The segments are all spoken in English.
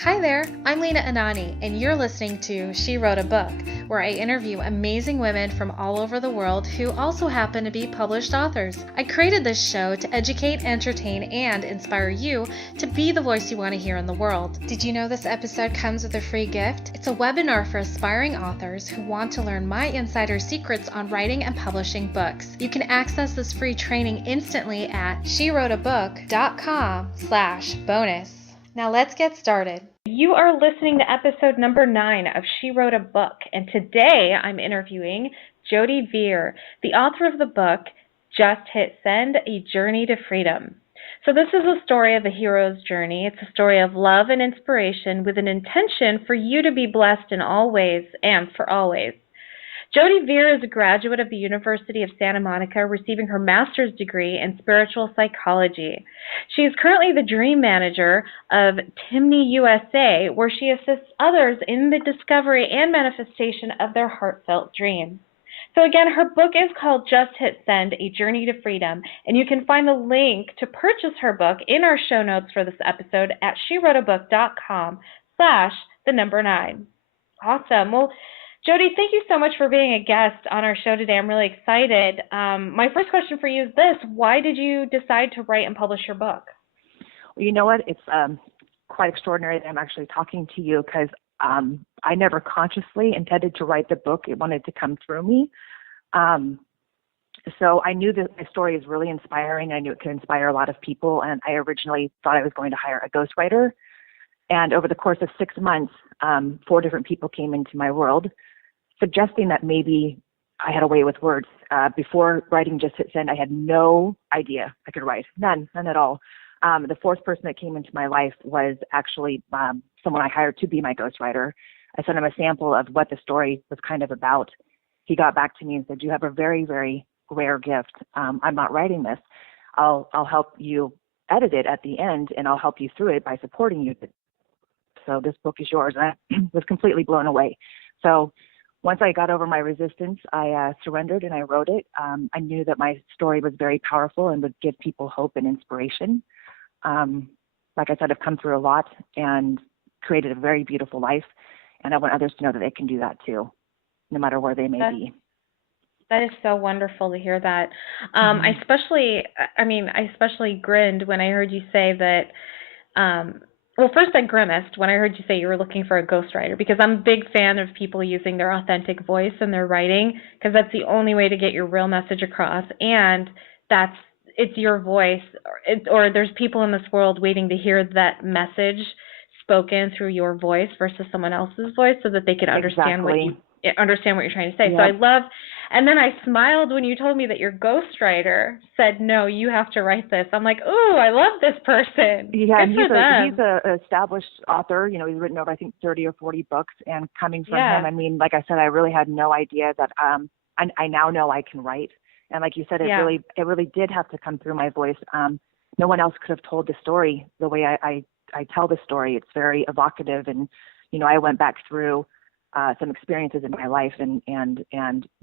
Hi there, I'm Lena Anani, and you're listening to She Wrote a Book, where I interview amazing women from all over the world who also happen to be published authors. I created this show to educate, entertain, and inspire you to be the voice you want to hear in the world. Did you know this episode comes with a free gift? It's a webinar for aspiring authors who want to learn my insider secrets on writing and publishing books. You can access this free training instantly at SheWroteABook.com/bonus. Now let's get started. You are listening to episode number 9 of She Wrote a Book, and today I'm interviewing Jody Vehr, the author of the book Just Hit Send: A Journey to Freedom. So this is a story of a hero's journey. It's a story of love and inspiration with an intention for you to be blessed in all ways and for always. Jody Vehr is a graduate of the University of Santa Monica, receiving her master's degree in spiritual psychology. She is currently the dream manager of Timney, USA, where she assists others in the discovery and manifestation of their heartfelt dreams. So again, her book is called Just Hit Send: A Journey to Freedom, and you can find the link to purchase her book in our show notes for this episode at SheWroteABook.com/9. Awesome. Well, Jody, thank you so much for being a guest on our show today. I'm really excited. My first question for you is this: why did you decide to write and publish your book? Well, you know what? It's quite extraordinary that I'm actually talking to you because I never consciously intended to write the book. It wanted to come through me. So I knew that my story is really inspiring. I knew it could inspire a lot of people, and I originally thought I was going to hire a ghostwriter. And over the course of 6 months, 4 different people came into my world, suggesting that maybe I had a way with words. Before writing Just Hit Send, I had no idea I could write, none at all. The 4th person that came into my life was actually someone I hired to be my ghostwriter. I sent him a sample of what the story was kind of about. He got back to me and said, "You have a very, very rare gift. I'm not writing this. I'll help you edit it at the end, and I'll help you through it by supporting you. So this book is yours." And I was completely blown away. So once I got over my resistance, I surrendered and I wrote it. I knew that my story was very powerful and would give people hope and inspiration. Like I said, I've come through a lot and created a very beautiful life, and I want others to know that they can do that too, no matter where they may be. That is so wonderful to hear that. I especially grinned when I heard you say that. Well, first I grimaced when I heard you say you were looking for a ghostwriter, because I'm a big fan of people using their authentic voice in their writing, because that's the only way to get your real message across, and it's your voice, or there's people in this world waiting to hear that message spoken through your voice versus someone else's voice, so that they can understand what you're trying to say. Yep. So I love, and then I smiled when you told me that your ghostwriter said, "No, you have to write this." I'm like, "Ooh, I love this person." Yeah, and he's an established author. You know, he's written over, I think, 30 or 40 books, and coming from him, I mean, like I said, I really had no idea that I now know I can write. And like you said, it really did have to come through my voice. No one else could have told the story the way I tell the story. It's very evocative, and you know, I went back through some experiences in my life and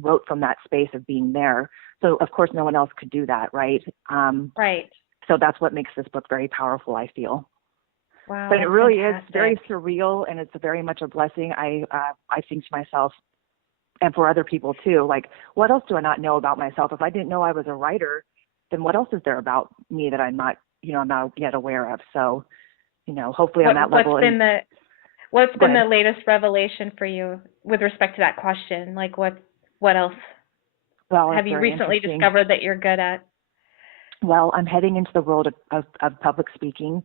wrote from that space of being there. So of course no one else could do that, right? Right. So that's what makes this book very powerful, I feel. Wow. But it really is very surreal, and it's very much a blessing. I think to myself, and for other people too, like, what else do I not know about myself? If I didn't know I was a writer, then what else is there about me that I'm not yet aware of? So, you know, hopefully on that level. What's been the latest revelation for you with respect to that question? Like, what else have you recently discovered that you're good at? Well, I'm heading into the world of public speaking.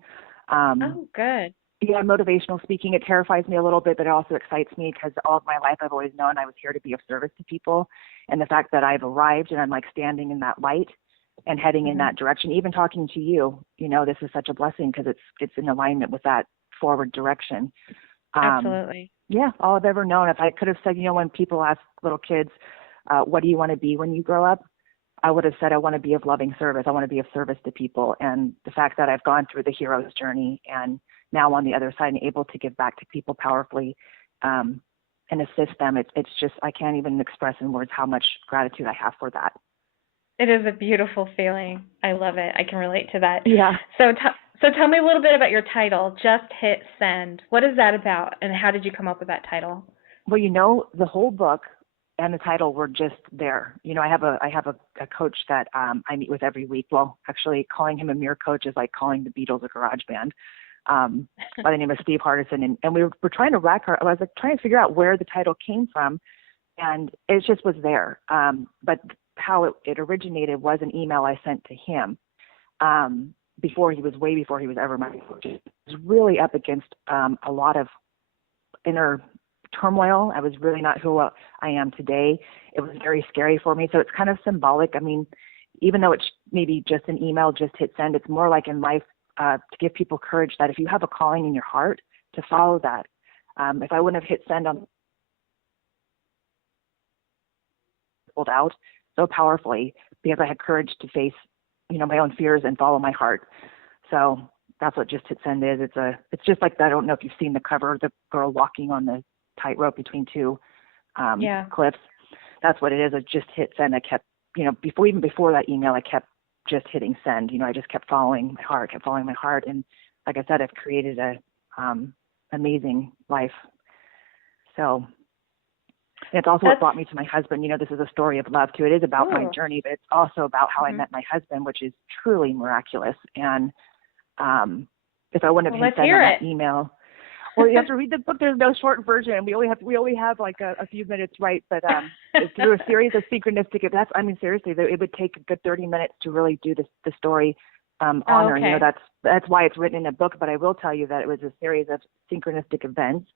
Oh, good. Yeah, motivational speaking. It terrifies me a little bit, but it also excites me because all of my life I've always known I was here to be of service to people. And the fact that I've arrived and I'm like standing in that light and heading in that direction, even talking to you, you know, this is such a blessing because it's in alignment with that forward direction. Absolutely. Yeah, all I've ever known. If I could have said, you know, when people ask little kids, what do you want to be when you grow up? I would have said, I want to be of loving service. I want to be of service to people. And the fact that I've gone through the hero's journey and now on the other side and able to give back to people powerfully and assist them, it's just, I can't even express in words how much gratitude I have for that. It is a beautiful feeling. I love it. I can relate to that. Yeah. So tell me a little bit about your title, Just Hit Send. What is that about, and how did you come up with that title? Well, the whole book and the title were just there. I have a coach that I meet with every week. Well, actually, calling him a mere coach is like calling the Beatles a garage band. By the name of Steve Hardison, and we were trying to I was like trying to figure out where the title came from, and it just was there. But how it originated was an email I sent to him way before he was ever my coach. He was really up against a lot of inner turmoil. I was really not who I am today. It was very scary for me. So it's kind of symbolic. I mean, even though it's maybe just an email, just hit send, it's more like in life to give people courage that if you have a calling in your heart, to follow that. If I wouldn't have hit send on pulled out so powerfully because I had courage to face, my own fears and follow my heart. So that's what Just Hit Send is. It's just like that. I don't know if you've seen the cover, the girl walking on the tightrope between two cliffs. That's what it is. I just hit send. I kept, before that email, I kept just hitting send. I just kept following my heart. And like I said, I've created a amazing life. So it's also what brought me to my husband. This is a story of love too. It is about my journey, but it's also about how I met my husband, which is truly miraculous. And if I wouldn't have hit send on that email, well, you have to read the book. There's no short version. We only have like a few minutes, right? But through a series of synchronistic events. I mean, seriously, it would take a good 30 minutes to really do the story on her. Okay. That's why it's written in a book. But I will tell you that it was a series of synchronistic events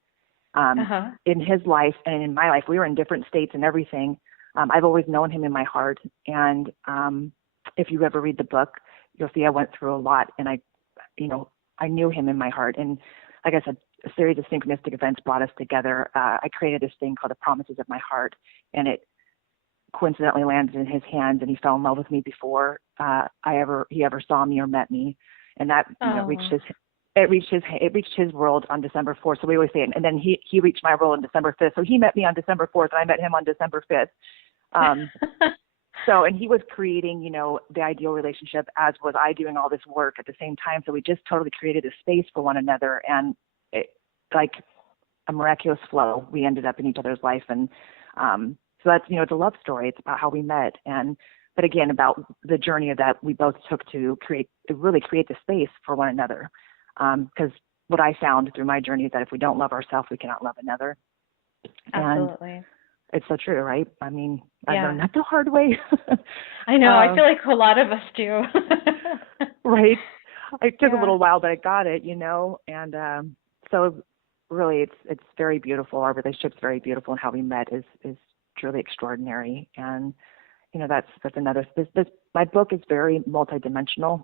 in his life and in my life. We were in different states and everything. I've always known him in my heart, and if you ever read the book, you'll see I went through a lot, and I knew him in my heart. And like I said, a series of synchronistic events brought us together. I created this thing called the Promises of My Heart, and it coincidentally landed in his hands, and he fell in love with me before he ever saw me or met me, and that reached his world on December 4th. So we always say it, and then he reached my world on December 5th. So he met me on December 4th, and I met him on December 5th. So, and he was creating, the ideal relationship, as was I doing all this work at the same time. So we just totally created a space for one another, and like a miraculous flow, we ended up in each other's life. And so that's, it's a love story. It's about how we met. But again, about the journey that we both took to really create the space for one another. Because what I found through my journey is that if we don't love ourselves, we cannot love another. Absolutely. And it's so true, right? I mean, I learned that the hard way. I know. I feel like a lot of us do. Right. It took a little while, but I got it, and so really it's very beautiful. Our relationship's very beautiful, and how we met is truly extraordinary. And, that's another, my book is very multidimensional,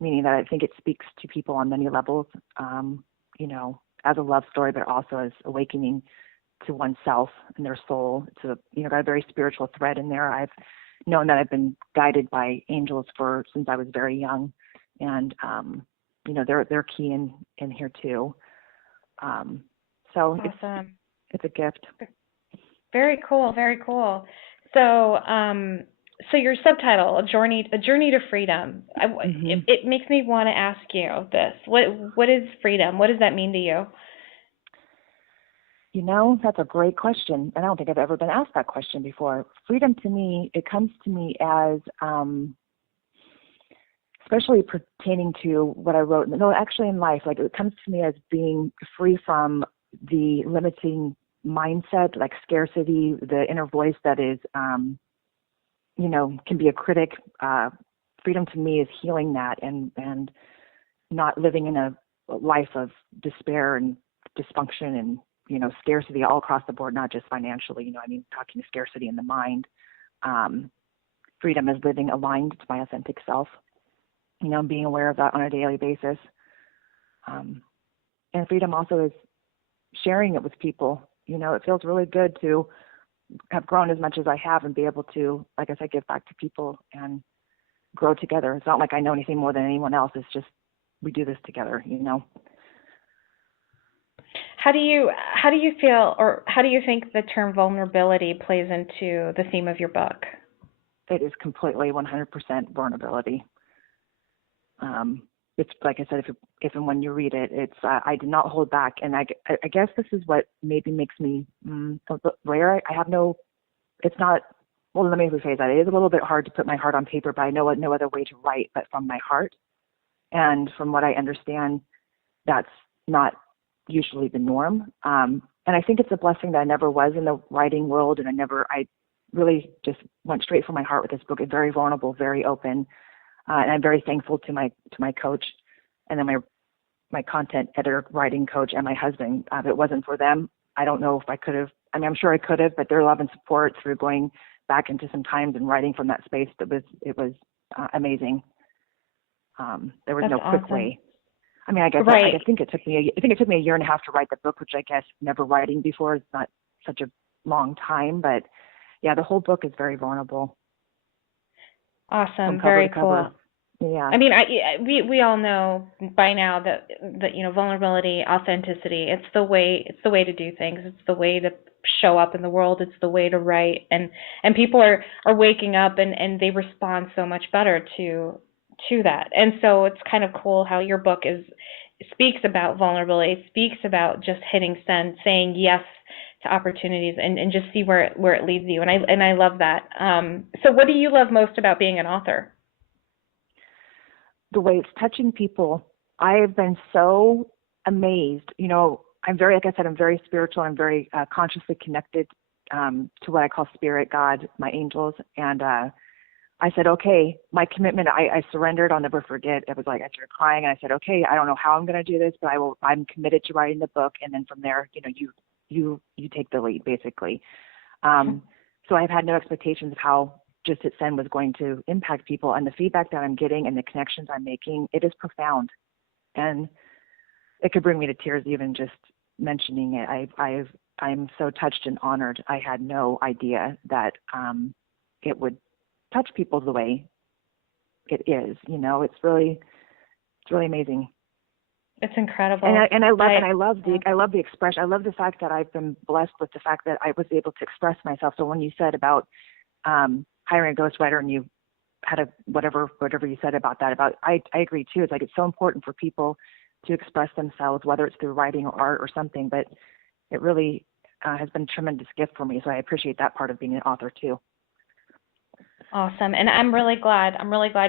meaning that I think it speaks to people on many levels, as a love story, but also as awakening to oneself and their soul. It's got a very spiritual thread in there. I've known that I've been guided by angels since I was very young, and they're key in here too. So awesome. It's a gift. Very cool. Very cool. So so your subtitle, a journey to freedom. It makes me want to ask you this. What is freedom? What does that mean to you? That's a great question, and I don't think I've ever been asked that question before. Freedom to me, it comes to me as, especially pertaining to what I wrote, actually in life, like it comes to me as being free from the limiting mindset, like scarcity, the inner voice that is, can be a critic. Freedom to me is healing that and not living in a life of despair and dysfunction and, scarcity all across the board, not just financially, talking scarcity in the mind. Freedom is living aligned to my authentic self, being aware of that on a daily basis. And freedom also is sharing it with people. It feels really good to have grown as much as I have and be able to, like I said, give back to people and grow together. It's not like I know anything more than anyone else. It's just we do this together, How do you feel, or how do you think the term vulnerability plays into the theme of your book? It is completely 100% vulnerability. it's like I said, if and when you read it, it's I did not hold back, and I guess this is what maybe makes me a bit rare. I have no, it's not. Well, let me rephrase that. It is a little bit hard to put my heart on paper, but I know no other way to write but from my heart. And from what I understand, that's not usually the norm. And I think it's a blessing that I never was in the writing world, and I really just went straight from my heart with this book. It's very vulnerable, very open. And I'm very thankful to my coach, and then my content editor, writing coach, and my husband. If it wasn't for them, I don't know if I could have. I mean, I'm sure I could have, but their love and support through going back into some times and writing from that space, it was amazing. There was That's no quick awesome. way. I mean, I guess Right. I think it took me a year and a half to write the book, which I guess never writing before is not such a long time. But yeah, the whole book is very vulnerable. Awesome. Very cool. Yeah. I mean, we all know by now that vulnerability, authenticity, it's the way to do things. It's the way to show up in the world. It's the way to write, and people are waking up and they respond so much better to that. And so it's kind of cool how your book speaks about vulnerability, speaks about just hitting send, saying yes to opportunities, and just see where it leads you. And I love that. So what do you love most about being an author? The way it's touching people. I have been so amazed. I'm very, like I said, I'm very spiritual. I'm very consciously connected to what I call spirit, God, my angels. And I said, okay, my commitment, I surrendered. I'll never forget. I started crying, and I said, okay, I don't know how I'm going to do this, but I'm committed to writing the book. And then from there, you take the lead, basically. So I've had no expectations of how Just Hit Send was going to impact people, and the feedback that I'm getting and the connections I'm making, it is profound. And it could bring me to tears even just mentioning it. I'm so touched and honored. I had no idea that it would touch people the way it is. It's really amazing. It's incredible. I love the expression. I love the fact that I've been blessed with the fact that I was able to express myself. So when you said about hiring a ghostwriter, and you had whatever you said about that, I agree too. It's like it's so important for people to express themselves, whether it's through writing or art or something. But it really has been a tremendous gift for me. So I appreciate that part of being an author too. Awesome. And I'm really glad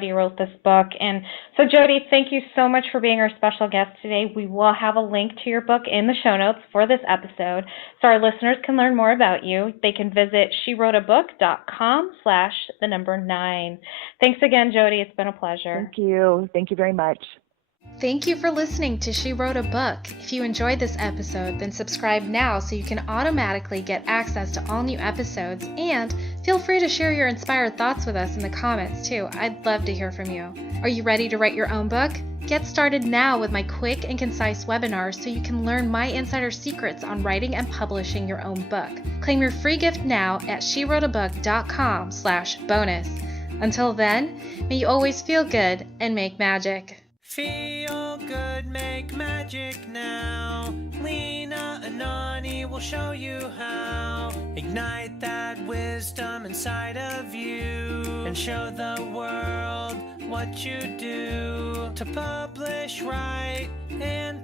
you wrote this book. And so, Jody, thank you so much for being our special guest today. We will have a link to your book in the show notes for this episode, so our listeners can learn more about you. They can visit SheWroteABook.com/9. Thanks again, Jody. It's been a pleasure. Thank you. Thank you very much. Thank you for listening to She Wrote a Book. If you enjoyed this episode, then subscribe now so you can automatically get access to all new episodes, and feel free to share your inspired thoughts with us in the comments too. I'd love to hear from you. Are you ready to write your own book? Get started now with my quick and concise webinars so you can learn my insider secrets on writing and publishing your own book. Claim your free gift now at SheWroteABook.com/bonus. Until then, may you always feel good and make magic. Feel good, make magic now. Lena, Anani will show you how. Ignite that wisdom inside of you and show the world what you do to publish, write, and